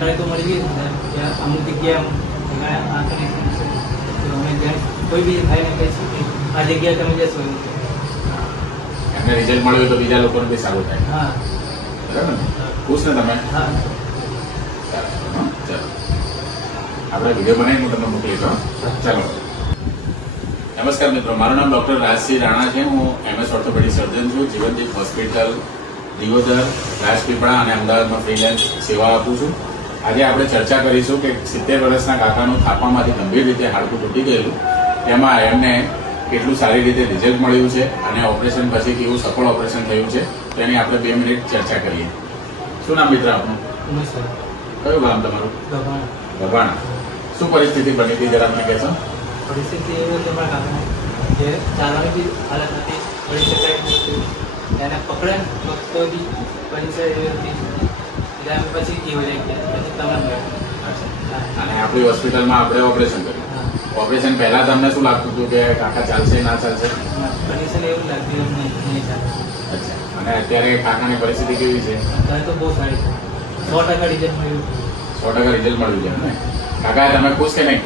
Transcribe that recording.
જાણકારી તો મળી ગઈ કે અમુક જગ્યાએ આંખની તો અમે જ્યાં કોઈ બી ભાઈને કહીશું કે આ જગ્યાએ તમે જશો એવું કે એમને રિઝલ્ટ મળ્યું તો બીજા લોકોને બી સારું થાય. હા બરાબર ને? ખુશ ને તમે? હા ચાલો આપણે વિડીયો બનાવીને હું તમને મોકલી દઉં. ચાલો. નમસ્કાર મિત્રો, મારું નામ ડૉક્ટર રાજસિંહ રાણા છે. હું MS ઓર્થોપેડિક સર્જન છું. જીવનદીપ હોસ્પિટલ દિયોદર, રાજપીપળા અને અમદાવાદમાં ફ્રીલેન્સ સેવા આપું છું. આજે આપણે ચર્ચા કરીશું કે 70 વર્ષના કાકાનું થાપામાંથી ગંભીર રીતે હાડકું તૂટી ગયેલું, તેમાં એમને કેટલું સારી રીતે રિઝલ્ટ મળ્યું છે અને ઓપરેશન પછી કેવું સફળ ઓપરેશન થયું છે તેની આપણે 2 મિનિટ ચર્ચા કરીએ. શું નામ મિત્ર આપનું? નમસ્કાર. કયું ગામ તમારું? દબાણ ગભાણા. શું પરિસ્થિતિ બની હતી જરા અમને કહેશો? પરિસ્થિતિ એવી હતી મારા કાકાને કે ચાલવાની બી હાલત નથી, પડી શકાય નથી, એને પકડે તો બી પરિસ્થિતિ એવી હતી એટલે અમે પછી કેવું જાય કે પછી તમે અને આપણી હોસ્પિટલમાં આપણે ઓપરેશન કર્યું. ઓપરેશન પહેલા તમને શું લાગતું હતું કે કાકા ચાલશે ના ચાલશે? કન્ડિશન એવું લાગતી એમ નહીં ચાલે. અચ્છા. અને અત્યારે કાકાની પરિસ્થિતિ કેવી છે? અત્યારે તો બહુ સારી છે, 100% રિઝલ્ટ મળ્યું. 100% રિઝલ્ટ મળ્યું છે ને? કાકા તમે ખુશ કે નહીં?